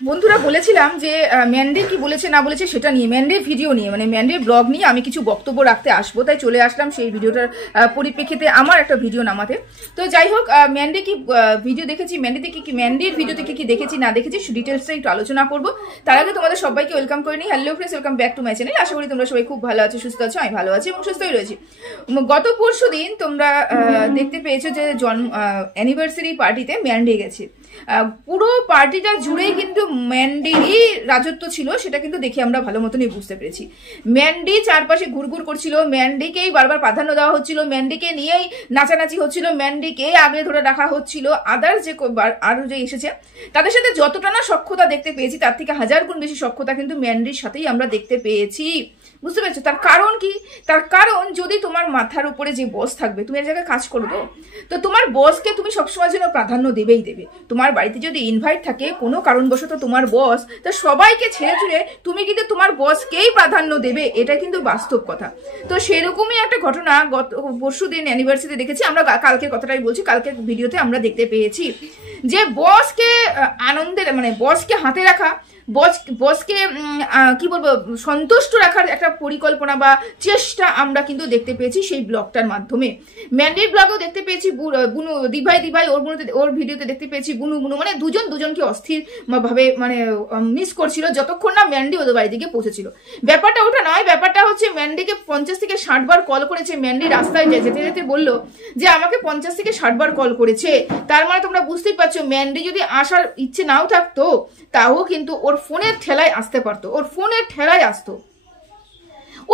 বন্ধুরা বলেছিলাম যে ম্যান্ডি কি বলেছে না বলেছে সেটা নিয়ে, ম্যান্ডির ভিডিও নিয়ে, মানে ম্যান্ডির ব্লগ নিয়ে আমি কিছু বক্তব্য রাখতে আসবো, তাই চলে আসলাম সেই ভিডিওটার পরিপ্রেক্ষিতে আমার একটা ভিডিও নামাতে। তো যাই হোক, ম্যান্ডি কি ভিডিও দেখেছি, ম্যান্ডিতে কি ম্যান্ডির ভিডিও থেকে কি দেখেছি না দেখেছি ডিটেলসটা একটু আলোচনা করবো। তার আগে তোমাদের সবাইকে ওয়েলকাম করে নিই। Hello friends, welcome back to my channel. আশা করি তোমরা সবাই খুব ভালো আছো, সুস্থ আছো। আমি ভালো আছি এবং সুস্থই রয়েছি। গত পরশু দিন তোমরা দেখতে পেয়েছো যে অ্যানিভার্সারি পার্টিতে ম্যান্ডি গেছে। পুরো পার্টিটা জুড়েই কিন্তু ম্যান্ডিরই রাজত্ব ছিল, সেটা কিন্তু দেখে আমরা ভালো মতনই বুঝতে পেরেছি। ম্যান্ডি চারপাশে ঘুরঘুর করছিল, ম্যান্ডিকেই বারবার প্রাধান্য দেওয়া হচ্ছিল, ম্যান্ডিকে নিয়েই নাচানাচি হচ্ছিল, ম্যান্ডিকেই আগে ধরে রাখা হচ্ছিল। আদার্স যে আরো যে এসেছে তাদের সাথে যতটা না সখ্যতা দেখতে পেয়েছি, তার থেকে 1000 গুণ বেশি সখ্যতা কিন্তু ম্যান্ডির সাথেই আমরা দেখতে পেয়েছি। বুঝতে পেরেছো? তার কারণ কি? তার কারণ, যদি তোমার মাথার উপরে যে বস থাকবে, তুমি এর জায়গায় কাজ করবো, তো তোমার বসকে তুমি সবসময় জন্য প্রাধান্য দেবেই দেবে। তোমার বাড়িতে যদি ইনভাইট থাকে কোনো কারণবশত তোমার বস, তো সবাইকে ছেড়ে ছুড়ে তুমি কিন্তু তোমার বসকেই প্রাধান্য দেবে, এটা কিন্তু বাস্তব কথা। তো সেরকমই একটা ঘটনা গত পরশু দিন অ্যানিভার্সারি দেখেছি আমরা। কালকের কথাটাই বলছি, কালকের ভিডিওতে আমরা দেখতে পেয়েছি যে বসকে আনন্দের, মানে বসকে হাতে রাখা, বসকে কি বলবো, সন্তুষ্ট রাখার একটা পরিকল্পনা বা চেষ্টা আমরা কিন্তু দেখতে পেয়েছি সেই ব্লগটার মাধ্যমে। ম্যান্ডির ব্লগেও দেখতে পেয়েছি, বুনু দিভাই ওর ভিডিওতে দেখতে পেয়েছি বুনু মানে দুজনকে অস্থির ভাবে মানে মিস করছিল যতক্ষণ না ম্যান্ডি ওদের বাড়ি দিকে পৌঁছেছিল। ব্যাপারটা ওটা নয়, ব্যাপারটা হচ্ছে ম্যান্ডিকে 50 থেকে 60 বার কল করেছে। ম্যান্ডি রাস্তায় যেতে যেতে বললো যে আমাকে 50 থেকে 60 বার কল করেছে। তার মানে তোমরা বুঝতেই পারছো, ম্যান্ডি যদি আসার ইচ্ছে নাও থাকতো তাও কিন্তু ওর ফোনের ঠেলায় আসতে পারতো, ওর ফোনের ঠেলায় আসতো,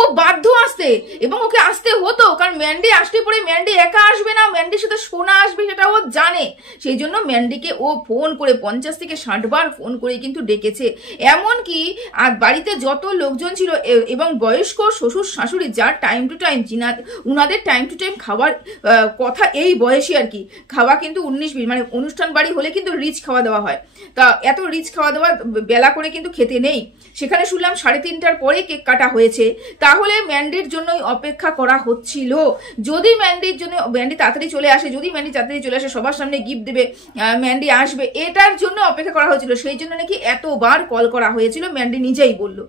ও বাধ্য আসতে, এবং ওকে আসতে হতো। কারণ ম্যান্ডি আসতে পরে ম্যান্ডি একা আসবে না, ম্যান্ডির সাথে সোনা আসবে, সেটা ও জানে। সেই জন্য ম্যান্ডিকে ও ফোন করে 50 থেকে 60 বার ফোন করে কিন্তু ডেকেছে। এমনকি আর বাড়িতে যত লোকজন ছিল এবং বয়স্ক শ্বশুর শাশুড়ি, যার টাইম টু টাইম উনাদের টাইম টু টাইম খাবার কথা, এই বয়সে আর কি খাওয়া কিন্তু 19-20, মানে অনুষ্ঠান বাড়ি হলে কিন্তু রিচ খাওয়া দাওয়া হয়। তা এত রিচ খাওয়া দাওয়া বেলা করে কিন্তু খেতে নেই। সেখানে শুনলাম 3:30টার পরে কেক কাটা হয়েছে। তাহলে ম্যান্ডির জন্যই অপেক্ষা করা হচ্ছিল। যদি ম্যান্ডি তাড়াতাড়ি চলে আসে, যদি ম্যান্ডি তাড়াতাড়ি চলে আসে, সবার সামনে গিফট দেবে, ম্যান্ডি আসবে, এটার জন্য অপেক্ষা করা হয়েছিল। সেই জন্য নাকি এতবার কল করা হয়েছিল, ম্যান্ডি নিজেই বলল।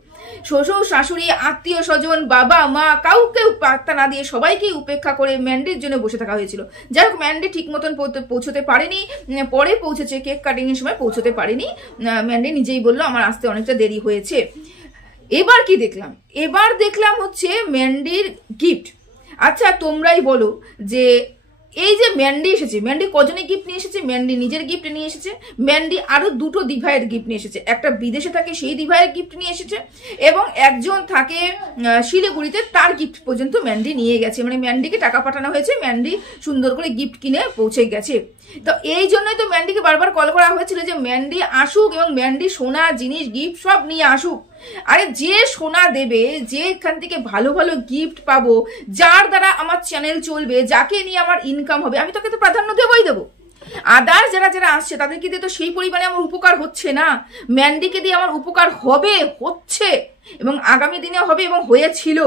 শ্বশুর শাশুড়ি, আত্মীয় স্বজন, বাবা মা, কাউকে পাত্তা না দিয়ে সবাইকেই উপেক্ষা করে ম্যান্ডির জন্য বসে থাকা হয়েছিল। যাই হোক, ম্যান্ডি ঠিক মতন পৌঁছতে পারেনি, পরে পৌঁছেছে, কেক কাটিং এর সময় পৌঁছতে পারেনি। ম্যান্ডি নিজেই বললো আমার আসতে অনেকটা দেরি হয়েছে। এবার কি দেখলাম? এবার দেখলাম হচ্ছে ম্যান্ডির গিফট। আচ্ছা তোমরাই বলো যে এই যে ম্যান্ডি এসেছে, ম্যান্ডি কজনে গিফট নিয়ে এসেছে? ম্যান্ডি নিজের গিফট নিয়ে এসেছে, ম্যান্ডি আরো 2টো দিভাইয়ের গিফট নিয়ে এসেছে। একটা বিদেশে থাকে, সেই দিভাইয়ের গিফট নিয়ে এসেছে, এবং একজন থাকে শিলিগুড়িতে, তার গিফট পর্যন্ত ম্যান্ডি নিয়ে গেছে। মানে ম্যান্ডিকে টাকা পাঠানো হয়েছে, ম্যান্ডি সুন্দর করে গিফট কিনে পৌঁছে গেছে। তো এই জন্যই তো ম্যান্ডিকে বারবার কল করা হয়েছিল যে ম্যান্ডি আসুক এবং ম্যান্ডি সোনা জিনিস গিফট সব নিয়ে আসুক। আরে যে সোনা দেবে, যে এখান থেকে ভালো ভালো গিফট পাবো, যার দ্বারা আমার চ্যানেল চলবে, যাকে নিয়ে আমার ইনকাম হবে, আমি তোকে তো প্রাধান্য দেবই দেবো। আদার্স যারা আসছে তাদেরকে দিয়ে তো সেই পরিমাণে আমার উপকার হচ্ছে না। ম্যান্ডিকে দিয়ে আমার উপকার হচ্ছে এবং আগামী দিনে হবে এবং হয়েছিল,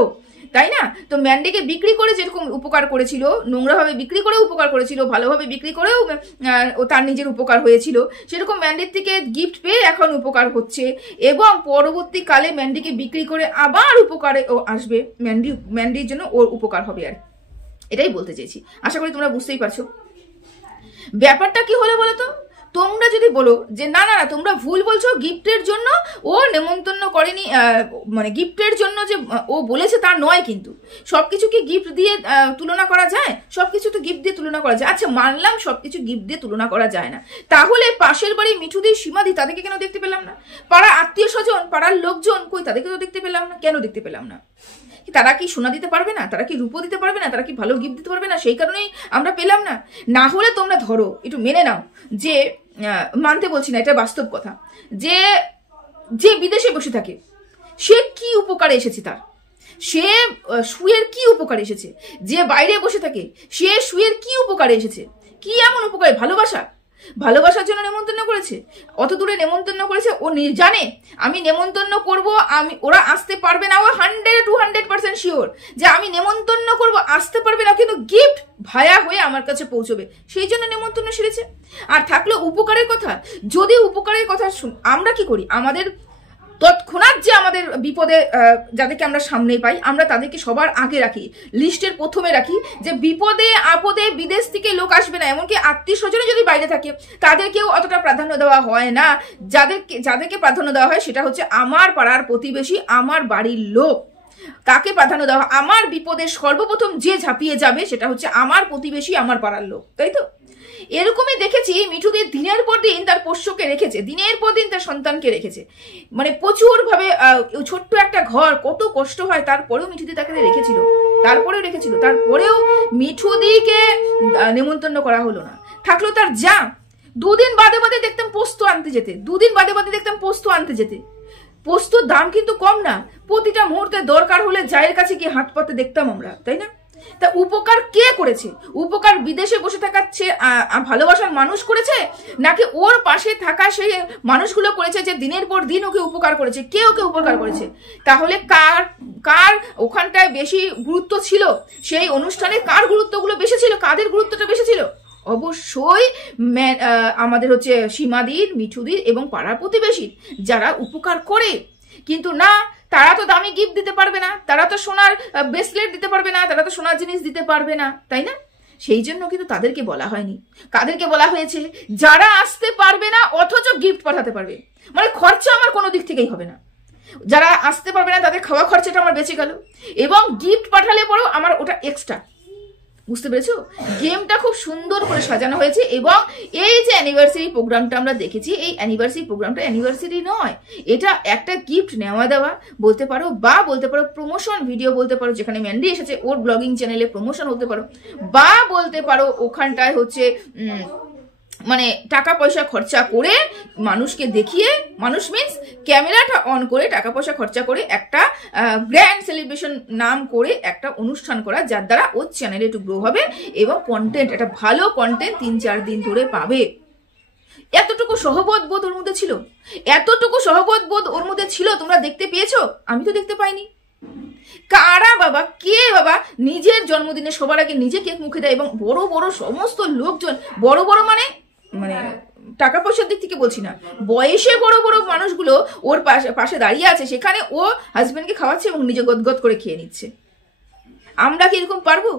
তাই না? তো ম্যান্ডিকে বিক্রি করে যেরকম উপকার করেছিল, নোংরাভাবে বিক্রি করে উপকার করেছিল, ভালোভাবে বিক্রি করেও ও তার নিজের উপকার হয়েছিল, সেরকম ম্যান্ডির থেকে গিফট পেয়ে এখন উপকার হচ্ছে, এবং পরবর্তীকালে ম্যান্ডিকে বিক্রি করে আবার উপকারে ও আসবে, ম্যান্ডির জন্য ওর উপকার হবে। আর এটাই বলতে চেয়েছি, আশা করি তোমরা বুঝতেই পারছো। ব্যাপারটা কি হলো বলো তো? তোমরা যদি বলো যে না না না তোমরা ভুল বলছো, গিফটের জন্য ও নেমন্তন্ন করেনি, মানে গিফটের জন্য যে ও বলেছে তা নয়, কিন্তু সবকিছু কি গিফট দিয়ে তুলনা করা যায়? সবকিছু তো গিফট দিয়ে তুলনা করা যায়। আচ্ছা মানলাম সবকিছু গিফট দিয়ে তুলনা করা যায় না, তাহলে পাশের বাড়ি মিঠুদি, সীমাদি, তাদেরকে কেন দেখতে পেলাম না? পাড়ার আত্মীয় স্বজন, পাড়ার লোকজন কই, তাদেরকে তো দেখতে পেলাম না। কেন দেখতে পেলাম না? তারা কি সোনা দিতে পারবে না? তারা কি রূপো দিতে পারবে না? তারা কি ভালো গিফট দিতে পারবে না? সেই কারণেই আমরা পেলাম না। না হলে তোমরা ধরো, একটু মেনে নাও যে, মানতে বলছি না, এটা বাস্তব কথা, যে যে বিদেশে বসে থাকে সে কি উপকারে এসেছে, তার সে সুয়ের কি উপকারে এসেছে? যে বাইরে বসে থাকে সে সুয়ের কি উপকারে এসেছে? কি এমন উপকারে? ভালোবাসা, ভালোবাসার জন্য নেমন্তন্ন করেছে, অত দূরে নেমন্তন্ন করেছে। ও জানে আমি নেমন্তন্ন করব, ওরা আসতে পারবে না। ও 100-200% শিওর যে আমি নেমন্তন্ন করব, আসতে পারবে না, কিন্তু গিফট ভায়া হয়ে আমার কাছে পৌঁছবে, সেই জন্য নেমন্তন্ন সেরেছে। আর থাকলো উপকারের কথা, যদি উপকারের কথা আমরা কি করি, আমাদের তৎক্ষণাৎ যে আমাদের বিপদে যাদেরকে আমরা সামনে পাই, আমরা তাদেরকে সবার আগে রাখি, লিস্টের প্রথমে রাখি, যে বিপদে আপদে বিদেশ থেকে লোক আসবে না, এমনকি আত্মীয় স্বজনে যদি বাইরে থাকে তাদেরকেও অতটা প্রাধান্য দেওয়া হয় না। যাদেরকে প্রাধান্য দেওয়া হয় সেটা হচ্ছে আমার পাড়ার প্রতিবেশী, আমার বাড়ির লোক, তাকে প্রাধান্য দেওয়া। আমার বিপদে সর্বপ্রথম যে ঝাঁপিয়ে যাবে সেটা হচ্ছে আমার প্রতিবেশী, আমার পাড়ার লোক, তাই তো? এরকমই দেখেছি মিঠুদের দিনের পর দিন তার পোষ্যকে রেখেছে, দিনের পর দিন তার সন্তানকে রেখেছে, মানে প্রচুর ভাবে। ছোট্ট একটা ঘর, কত কষ্ট হয়, তারপরেও মিঠুদি তাকে রেখেছিল, তারপরেও মিঠুদিকে নেমন্তন্ন করা হলো না। থাকলো তার যা, দুদিন বাদে বাদে দেখতাম পোস্ত আনতে যেতে, পোস্তর দাম কিন্তু কম না, প্রতিটা মুহূর্তে দরকার হলে জায়ের কাছে গিয়ে হাত পাতে দেখতাম আমরা, তাই না? তা উপকার কে করেছে? উপকার বিদেশে বসে থাকাচ্ছে ভালোবাসার মানুষ করেছে, নাকি ওর পাশে থাকা সেই মানুষগুলো করেছে যে দিনের পর দিন ওকে উপকার করেছে? কে ওকে উপকার করেছে? তাহলে কার ওখানটায় বেশি গুরুত্ব ছিল? সেই অনুষ্ঠানে কার গুরুত্বগুলো বেশি ছিল? কাদের গুরুত্বটা বেশি ছিল? অবশ্যই আমাদের হচ্ছে সীমাদির, মিঠুদির এবং পাড়ার প্রতিবেশীর, যারা উপকার করে। কিন্তু না, তারা তো দামি গিফট দিতে পারবে না, তারা তো সোনার ব্রেসলেট দিতে পারবে না, তারা তো সোনার জিনিস দিতে পারবে না, তাই না? সেই জন্য কিন্তু তাদেরকে বলা হয়নি। কাদেরকে বলা হয়েছে? যারা আসতে পারবে না অথচ গিফট পাঠাতে পারবে। মানে খরচা আমার কোনো দিক থেকেই হবে না, যারা আসতে পারবে না তাদের খাওয়া খরচাটা আমার বেঁচে গেল, এবং গিফট পাঠালে পরেও আমার ওটা এক্সট্রা। বুঝতে পেরেছো? গেমটা খুব সুন্দর করে সাজানো হয়েছে। এবং এই যে অ্যানিভার্সারি প্রোগ্রামটা আমরা দেখেছি, এই অ্যানিভার্সারি প্রোগ্রামটা অ্যানিভার্সারি নয়, এটা একটা গিফট নেওয়া দেওয়া বলতে পারো, বা বলতে পারো প্রমোশন ভিডিও বলতে পারো, যেখানে ম্যান্ডি এসেছে ওর ব্লগিং চ্যানেলে প্রমোশন হতে পারো, বা বলতে পারো ওখানটায় হচ্ছে মানে টাকা পয়সা খরচা করে মানুষকে দেখিয়ে, মানুষ মিন্স ক্যামেরাটা অন করে টাকা পয়সা খরচা করে একটা গ্র্যান্ড সেলিব্রেশন নাম করে একটা অনুষ্ঠান করা, যার দ্বারা ওর চ্যানেলে একটু গ্রো হবে এবং কন্টেন্ট, একটা ভালো কন্টেন্ট 3-4 দিন ধরে পাবে। এতটুকু সহবোধ বোধ ওর মধ্যে ছিল, ওর মধ্যে ছিল। তোমরা দেখতে পেয়েছো? আমি তো দেখতে পাইনি। কারা বাবা, কে বাবা নিজের জন্মদিনে সবার আগে নিজে কেক মুখে দেয়, এবং বড় বড় সমস্ত লোকজন, বড় বড় মানে টাকা পয়সার দিক থেকে বলছি না, বয়সে বড় বড় মানুষগুলো ওর পাশে দাঁড়িয়ে আছে, সেখানে ও হাজবেন্ডকে খাওয়াচ্ছে এবং নিজে গদগদ করে খেয়ে নিচ্ছে। আমরা কি এরকম পারবো?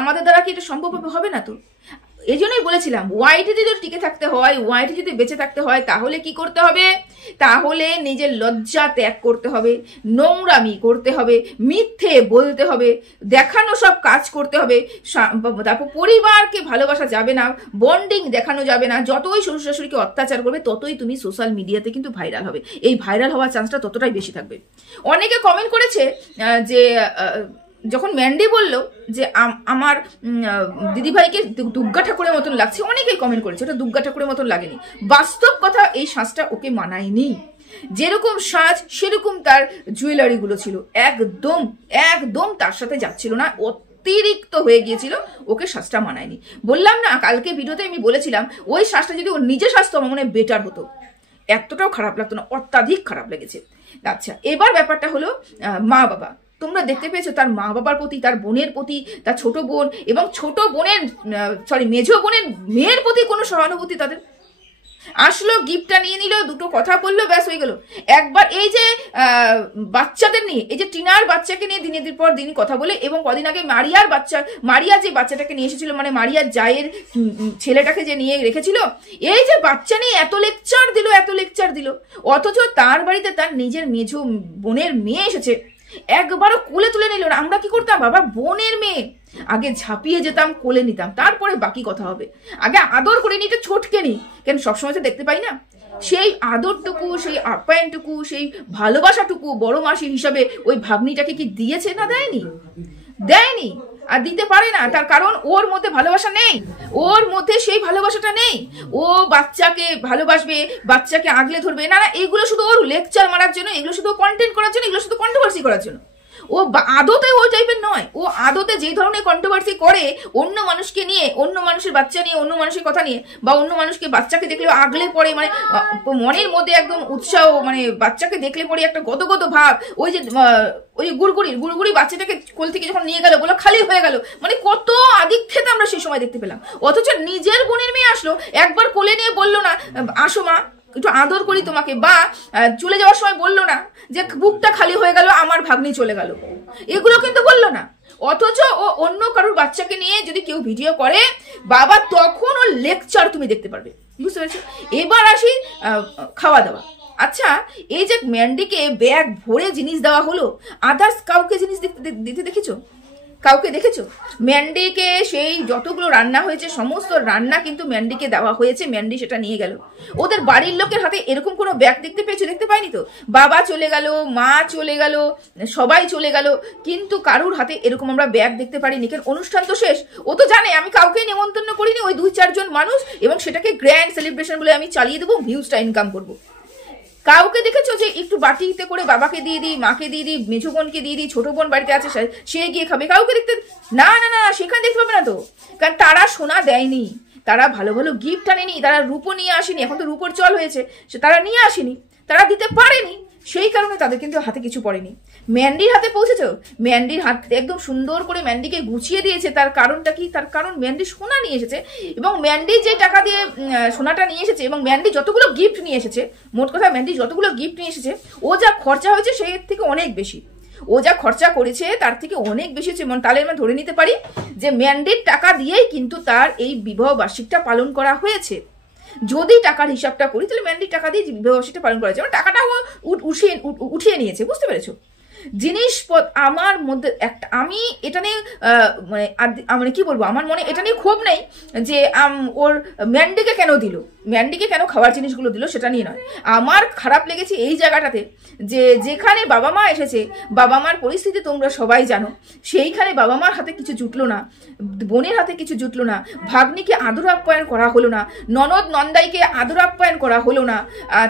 আমাদের দ্বারা কি এটা সম্ভব হবে না? তো এই জন্যই বলেছিলাম, ওয়াইটি যদি টিকে থাকতে হয়, ওয়াইটি যদি বেঁচে থাকতে হয়, তাহলে কি করতে হবে? তাহলে নিজের লজ্জা ত্যাগ করতে হবে, নোংরামি করতে হবে, মিথ্যে বলতে হবে, দেখানো সব কাজ করতে হবে। তারপর পরিবারকে ভালোবাসা যাবে না, বন্ডিং দেখানো যাবে না। যতই শ্বশুর শাশুড়িকে অত্যাচার করবে ততই তুমি সোশ্যাল মিডিয়াতে কিন্তু ভাইরাল হবে, এই ভাইরাল হওয়ার চান্সটা ততটাই বেশি থাকবে। অনেকে কমেন্ট করেছে যে যখন ম্যান্ডি বলল যে আমার দিদিভাইকে দুর্গা ঠাকুরের মতন লাগছে, অনেকেই কমেন্ট করেছে ওটা দুর্গা ঠাকুরের মতন লাগেনি। বাস্তব কথা, এই সাজটা ওকে মানায়নি। যেরকম সাজ সেরকম তার জুয়েলারি গুলো ছিল, একদম তার সাথে যাচ্ছিল না, অতিরিক্ত হয়ে গিয়েছিল, ওকে সাজটা মানায়নি। বললাম না কালকে ভিডিওতে, আমি বলেছিলাম ওই সাজটা যদি ওর নিজে সাজতো আমার মনে বেটার হতো, এতটাও খারাপ লাগতো না, অত্যাধিক খারাপ লেগেছে। আচ্ছা, এবার ব্যাপারটা হলো মা বাবা। তোমরা দেখতে পেয়েছো তার মা বাবার প্রতি, তার বোনের প্রতি, তার ছোট বোন এবং মেজ বোনের মেয়ের প্রতি কোনো সহানুভূতি তাদের? আসলো, গিফটটা নিয়ে নিল, দুটো কথা বললো, ব্যাস হয়ে গেল। একবার এই যে বাচ্চাদের নিয়ে, এই যে টিনার বাচ্চাকে নিয়ে দিনের পর দিন কথা বলে, এবং কদিন আগে মারিয়া যে বাচ্চাটাকে নিয়ে এসেছিল, মানে মারিয়ার জায়ের ছেলেটাকে যে নিয়ে রেখেছিল, এই যে বাচ্চা নিয়ে এত লেকচার দিল, অথচ তার বাড়িতে তার নিজের মেজ বোনের মেয়ে এসেছে, একবারও কোলে তুলে নিল না। আমরা কি করতাম বাবা, বোনের মেয়ে আগে ঝাঁপিয়ে যেতাম, কোলে নিতাম, তারপরে বাকি কথা হবে। আগে আদর করে নিতে ছোটকে নি, কেন সবসময় তো দেখতে পাই না। সেই আদরটুকু, সেই আপ্যায়নটুকু, সেই ভালোবাসাটুকু বড় মাসি হিসাবে ওই ভাগ্নিটাকে কি দিয়েছে? না, দেয়নি, আর দিতে পারে না। তার কারণ ওর মধ্যে ভালোবাসা নেই, ওর মধ্যে সেই ভালোবাসাটা নেই। ও বাচ্চাকে ভালোবাসবে, বাচ্চাকে আগলে ধরবে না, এগুলো শুধু ওর লেকচার মারার জন্য, এগুলো শুধু কন্টেন্ট করার জন্য, এগুলো শুধু কন্ট্রোভার্সি করার জন্য। ও আদতে ওই টাইপের নয়। ও আদতে যে ধরনের কন্ট্রোভার্সি করে অন্য মানুষকে নিয়ে, অন্য মানুষের বাচ্চা নিয়ে, অন্য মানুষের কথা নিয়ে, বা অন্য মানুষকে বাচ্চাকে দেখলে আগলে পড়ে, মানে মনের মধ্যে একদম উৎসাহ, মানে বাচ্চাকে দেখলে পরে একটা গদগদ ভাব। ওই যে গুড়গুড়ি বাচ্চাটাকে কোল থেকে যখন নিয়ে গেল, বলো খালি হয়ে গেল, মানে কত আদিক্ষেতা আমরা সেই সময় দেখতে পেলাম। অথচ নিজের বোনের মেয়ে আসলো, একবার কোলে নিয়ে বললো না আসো মা একটু আদর করি তোমাকে, বা চলে যাওয়ার সময় বললো না যে বুকটা খালি হয়ে গেল আমার ভাগ্নি চলে গেল, এগুলো কিন্তু বললো না। অথচ ও অন্য কারোর বাচ্চাকে নিয়ে যদি কেউ ভিডিও করে বাবা, তখন ওর লেকচার তুমি দেখতে পারবে, বুঝতে পেরেছো? এবার আসি খাওয়া দাওয়া। আচ্ছা, এই যে ম্যান্ডিকে ব্যাগ ভরে জিনিস দেওয়া হলো, আদার্স কাউকে জিনিস দিতে দেখেছো? কাউকে দেখেছো? ম্যান্ডিকে সেই যতগুলো রান্না হয়েছে সমস্ত রান্না কিন্তু ম্যান্ডিকে দেওয়া হয়েছে, ম্যান্ডি সেটা নিয়ে গেল। ওদের বাড়ির লোকের হাতে এরকম কোনো ব্যাগ দেখতে পেয়েছো? দেখতে পাইনি তো। বাবা চলে গেল, মা চলে গেল, সবাই চলে গেল, কিন্তু কারুর হাতে এরকম আমরা ব্যাগ দেখতে পারিনি। কারণ অনুষ্ঠান তো শেষ, ও তো জানে আমি কাউকে নিমন্ত্রণ করিনি, ওই 2-4 জন মানুষ, এবং সেটাকে গ্র্যান্ড সেলিব্রেশন বলে আমি চালিয়ে দেবো, ভিউজটা ইনকাম করবো। কাউকে দেখেছো যে একটু বাটিতে করে বাবাকে দিয়ে দিই, মাকে দিয়ে দিই, মেঝো বোনকে দিয়ে দিই, ছোট বোন বাড়িতে আছে সে গিয়ে খাবে? কাউকে দেখতে না, সেখানে দেখতে পাবে না তো। কারণ তারা সোনা দেয়নি, তারা ভালো ভালো গিফট আনেনি, তারা রূপো নিয়ে আসেনি, এখন তো রূপোর চল হয়েছে, তারা নিয়ে আসেনি, তারা দিতে পারেনি, সেই কারণে তাদের কিন্তু হাতে কিছু পড়েনি। ম্যান্ডির হাতে পৌঁছেছো, ম্যান্ডির হাত একদম সুন্দর করে ম্যান্ডিকে গুছিয়ে দিয়েছে। তার কারণটা কি? তার কারণ ম্যান্ডি সোনা নিয়ে এসেছে, এবং ম্যান্ডি যে টাকা দিয়ে সোনাটা নিয়ে এসেছে, এবং ম্যান্ডি যতগুলো গিফট নিয়ে এসেছে, মোট কথা ম্যান্ডি যতগুলো গিফট নিয়ে এসেছে, ও যা খরচা হয়েছে সেই থেকে অনেক বেশি। ও যা খরচা করেছে তার থেকে অনেক বেশি হচ্ছে। তাহলে আমরা ধরে নিতে পারি যে ম্যান্ডির টাকা দিয়েই কিন্তু তার এই বিবাহ বার্ষিকটা পালন করা হয়েছে। যদি টাকার হিসাবটা করি তাহলে ম্যান্ডির টাকা দিয়ে বিবাহবার্ষিকটা পালন করা হয়েছে, মানে টাকাটাও উঠিয়ে নিয়েছে, বুঝতে পেরেছো? জিনিসপত্র আমার মধ্যে একটা, আমি এটা নিয়ে মানে কি বলবো, আমার মনে এটা নিয়ে ক্ষোভ নেই যে ওর ম্যান্ডিকে কেন দিল, ম্যান্ডিকে কেন খাওয়ার জিনিসগুলো দিল সেটা নিয়ে নয়। আমার খারাপ লেগেছে এই জায়গাটাতে যে যেখানে বাবা মা এসেছে, বাবা মার পরিস্থিতি তোমরা সবাই জানো, সেইখানে বাবা মার হাতে কিছু জুটলো না, বোনের হাতে কিছু জুটলো না, ভাগ্নিকে আদর আপ্যায়ন করা হলো না, ননদ নন্দাইকে আদর আপ্যায়ন করা হলো না,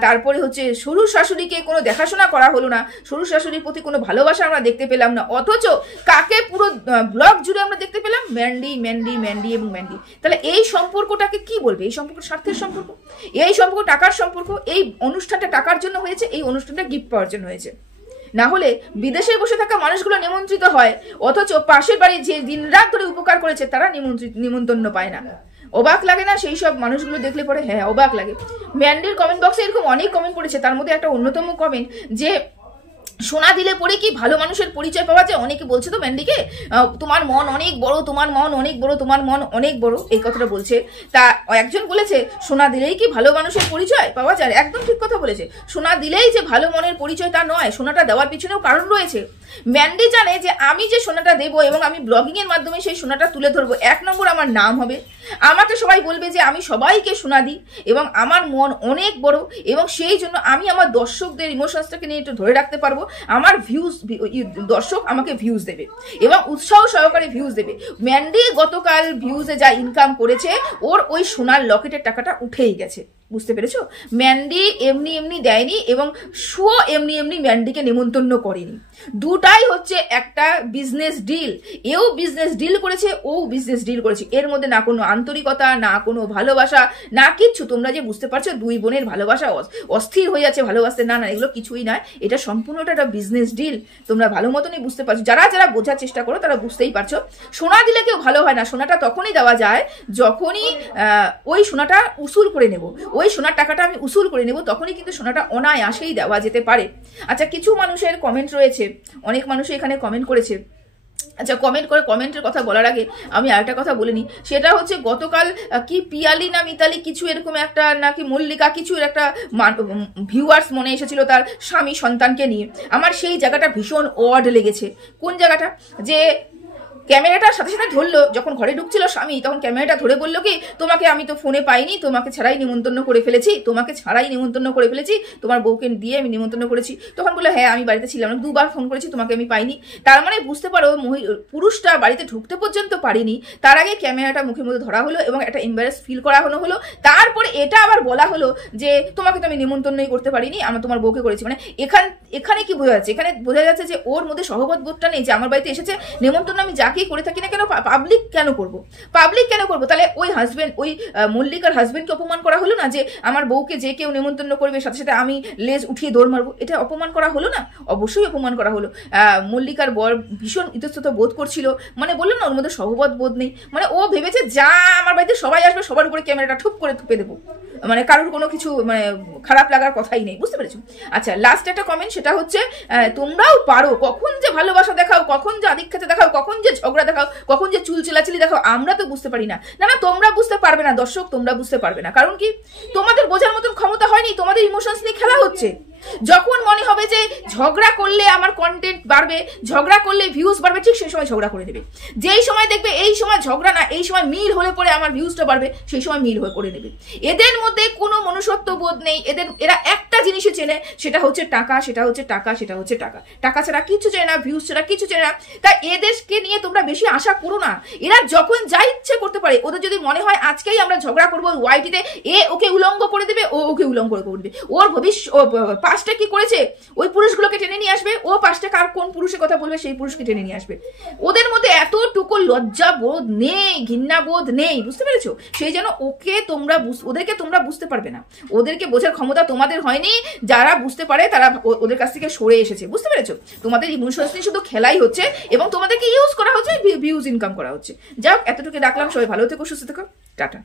তারপরে হচ্ছে শ্বশুর শাশুড়িকে কোনো দেখাশোনা করা হলো না, শ্বশুর শাশুড়ির প্রতি কোনো ভালোবাসা আমরা দেখতে পেলাম না। অথচ কাকে পুরো ব্লগ জুড়ে আমরা দেখতে পেলাম? ম্যান্ডি ম্যান্ডি ম্যান্ডি এবং ম্যান্ডি। তাহলে এই সম্পর্কটাকে কি বলবে? এই সম্পর্ক স্বার্থের সম্পর্ক, এই সম্পর্ক টাকার সম্পর্ক। এই অনুষ্ঠানটা টাকার জন্য হয়েছে, এই অনুষ্ঠানটা গিফট পাওয়ার জন্য হয়েছে। না হলে বিদেশে বসে থাকা মানুষগুলো নিমন্ত্রিত হয়, অথচ পাশের বাড়ি যে দিন রাত ধরে উপকার করেছে তারা নিমন্ত্রণ পায় না। অবাক লাগে না সেই সব মানুষগুলো দেখলে পরে? হ্যাঁ, অবাক লাগে। ম্যান্ডির কমেন্ট বক্সে এরকম অনেক কমেন্ট পড়েছে, তার মধ্যে একটা অন্যতম কমেন্ট যে সোনা দিলে পরে কি ভালো মানুষের পরিচয় পাওয়া যায়? অনেকে বলছে তো ম্যান্ডিকে, তোমার মন অনেক বড়, তোমার মন অনেক বড়, তোমার মন অনেক বড়, এই কথাটা বলছে। তা একজন বলেছে সোনা দিলেই কি ভালো মানুষের পরিচয় পাওয়া যায়? একদম ঠিক কথা বলেছে। সোনা দিলেই যে ভালো মনের পরিচয় তা নয়, সোনাটা দেওয়ার পিছনেও কারণ রয়েছে। ম্যান্ডি জানে যে আমি যে সোনাটা দেবো এবং আমি ব্লগিং এর মাধ্যমে সেই সোনাটা তুলে ধরবো, 1 নম্বর আমার নাম হবে, আমাকে সবাই বলবে যে আমি সবাইকে সোনা দিই এবং আমার মন অনেক বড়, এবং সেই জন্য আমি আমার দর্শকদের ইমোশনসটাকে নিয়ে একটু ধরে রাখতে পারবো। আমার ভিউজ, দর্শক আমাকে ভিউজ দেবে এবং উৎসাহ সহকারে ভিউজ দেবে। ম্যান্ডি গতকাল ভিউজে যা ইনকাম করেছে, ওর ওই সোনার লকেটের টাকাটা উঠেই গেছে, বুঝতে পেরেছো? ম্যান্ডি এমনি এমনি দেয়নি, এবং শো এমনি এমনি ম্যান্ডিকে নিমন্ত্রণ করেনি। দুটাই হচ্ছে একটা বিজনেস ডিল। এও বিজনেস ডিল করেছে, ও বিজনেস ডিল করেছে। এর মধ্যে না কোনো আন্তরিকতা, না কোনো ভালোবাসা, না কিচ্ছু। তোমরা যে বুঝতে পারছো দুই বোনের ভালোবাসা অস্থির হয়ে যাচ্ছে ভালোবাসতে, না, এগুলো কিছুই নয়। এটা সম্পূর্ণটা একটা বিজনেস ডিল। তোমরা ভালো মতনই বুঝতে পারছো, যারা যারা বোঝার চেষ্টা করো তারা বুঝতেই পারছো। সোনা দিলে কেউ ভালো হয় না, সোনাটা তখনই দেওয়া যায় যখনই ওই সোনাটা উসুল করে নেব, ওই সোনার টাকাটা আমি উসুল করে নেব, তখনই কিন্তু সোনাটা অনায়াসেই দেওয়া যেতে পারে। আচ্ছা, কিছু মানুষের কমেন্ট রয়েছে, অনেক মানুষ এখানে কমেন্ট করেছে। আচ্ছা, কমেন্টের কথা বলার আগে আমি আরেকটা কথা বলিনি, সেটা হচ্ছে গতকাল কি পিয়ালি না মিতালি কিছু এরকম একটা, নাকি মল্লিকা কিছুর একটা ভিউয়ার্স মনে এসেছিল তার স্বামী সন্তানকে নিয়ে। আমার সেই জায়গাটা ভীষণ অড লেগেছে। কোন জায়গাটা? যে ক্যামেরাটার সাথে সাথে ধরলো, যখন ঘরে ঢুকছিল স্বামী, তখন ক্যামেরাটা ধরে বললো কি, তোমাকে আমি তো ফোনে পাইনি, তোমাকে ছাড়াই নিমন্ত্রণ করে ফেলেছি, তোমার বউকে দিয়ে আমি নিমন্ত্রণ করেছি। তখন বললো হ্যাঁ আমি বাড়িতে ছিলাম না, 2বার ফোন করেছি, তোমাকে আমি পাইনি। তার মানে বুঝতে পারো পুরুষটা বাড়িতে ঢুকতে পর্যন্ত পারিনি, তার আগে ক্যামেরাটা মুখের মধ্যে ধরা হলো এবং একটা এম্বারেস ফিল করানো হলো। তারপরে এটা আবার বলা হলো যে তোমাকে তো আমি নিমন্ত্রণই করতে পারিনি, আমি তোমার বউকে করেছি। মানে এখানে কি বোঝা যাচ্ছে? এখানে বোঝা যাচ্ছে যে ওর মধ্যে সহবত বোধটা নেই, যে আমার বাড়িতে এসেছে, নেমন্তন্ন আমি যাকেই করে থাকি না কেন পাবলিক কেন করবো, পাবলিক কেন করবো? তাহলে ওই হাজবেন্ড, ওই মল্লিকার হাজবেন্ডকে অপমান করা হলো না? যে আমার বউকে যে কেউ নেমন্তন্ন করবে সাথে সাথে আমি লেজ উঠিয়ে দৌড় মারবো, এটা অপমান করা হলো না? অবশ্যই অপমান করা হলো। মল্লিকার বর ভীষণ ইতস্তত বোধ করছিল, মানে বললাম না ওর মধ্যে সহবত বোধ নেই, মানে ও ভেবেছে যা আমার বাড়িতে সবাই আসবে সবার উপরে ক্যামেরাটা ঠুপ করে থুপে দেবো, মানে কারোর কোনো কিছু মানে খারাপ লাগার কথাই নেই, বুঝতে পেরেছো? আচ্ছা, লাস্ট একটা কমেন্ট, সেটা হচ্ছে তোমরাও পারো, কখন যে ভালোবাসা দেখাও, কখন যে আধিক্যতা দেখাও, কখন যে ঝগড়া দেখাও, কখন যে চুল চেলাচিলি দেখাও, আমরা তো বুঝতে পারি না। না না, তোমরা বুঝতে পারবে না দর্শক, তোমরা বুঝতে পারবে না। কারণ কি, তোমাদের বোঝার মতন ক্ষমতা হয়নি, তোমাদের ইমোশনস নিয়ে খেলা হচ্ছে। যখন মনে হবে যে ঝগড়া করলে আমার কন্টেন্ট বাড়বে, ঝগড়া করলে ভিউজ বাড়বে, ঠিক সেই সময় ঝগড়া করে নেবে। যেই সময় দেখবে এই সময় ঝগড়া না, এই সময় মিল হলে পরে আমার ভিউজটা বাড়বে, সেই সময় মিল হয়ে করে নেবে। এদের মধ্যে কোনো মনুষ্যত্ব বোধ নেই। এরা একটা জিনিসই চেনে, সেটা হচ্ছে টাকা, সেটা হচ্ছে টাকা, সেটা হচ্ছে টাকা। টাকা ছাড়া কিছু চেনে না, ভিউজ ছাড়া কিছু চেনে না। তাই এদেরকে নিয়ে তোমরা বেশি আশা করো না। এরা যখন যা ইচ্ছে করতে পারে। ওদের যদি মনে হয় আজকেই আমরা ঝগড়া করবো ওয়াইটিতে, ওকে উলঙ্গ করে দেবে, ওকে উলঙ্গ করে দেবে। ওর ভবিষ্যৎ পাঁচটা কি করেছে, ওই পুরুষগুলোকে টেনে নিয়ে আসবে। ও পাঁচটা কার কোন পুরুষের কথা বলবে, সেই পুরুষকে টেনে নিয়ে আসবে। ওদের মধ্যে এতটুকু লজ্জা বোধ নেই, ঘৃণা বোধ নেই, বুঝতে পেরেছো? সেই জন্য ওদেরকে তোমরা বুঝতে পারবে না। ওদেরকে বোঝার ক্ষমতা তোমাদের হয়নি। যারা বুঝতে পারে তারা ওদের কাছ থেকে সরে এসেছে, বুঝতে পেরেছো? তোমাদের ইমোশনস নিয়ে শুধু খেলাই হচ্ছে এবং তোমাদেরকে ইউজ করা হচ্ছে, ভিউজ ইনকাম করা হচ্ছে। যাক, এতটুকু ডাকলাম। সবাই ভালো থেকো, সুস্থ থেকো, টাটা।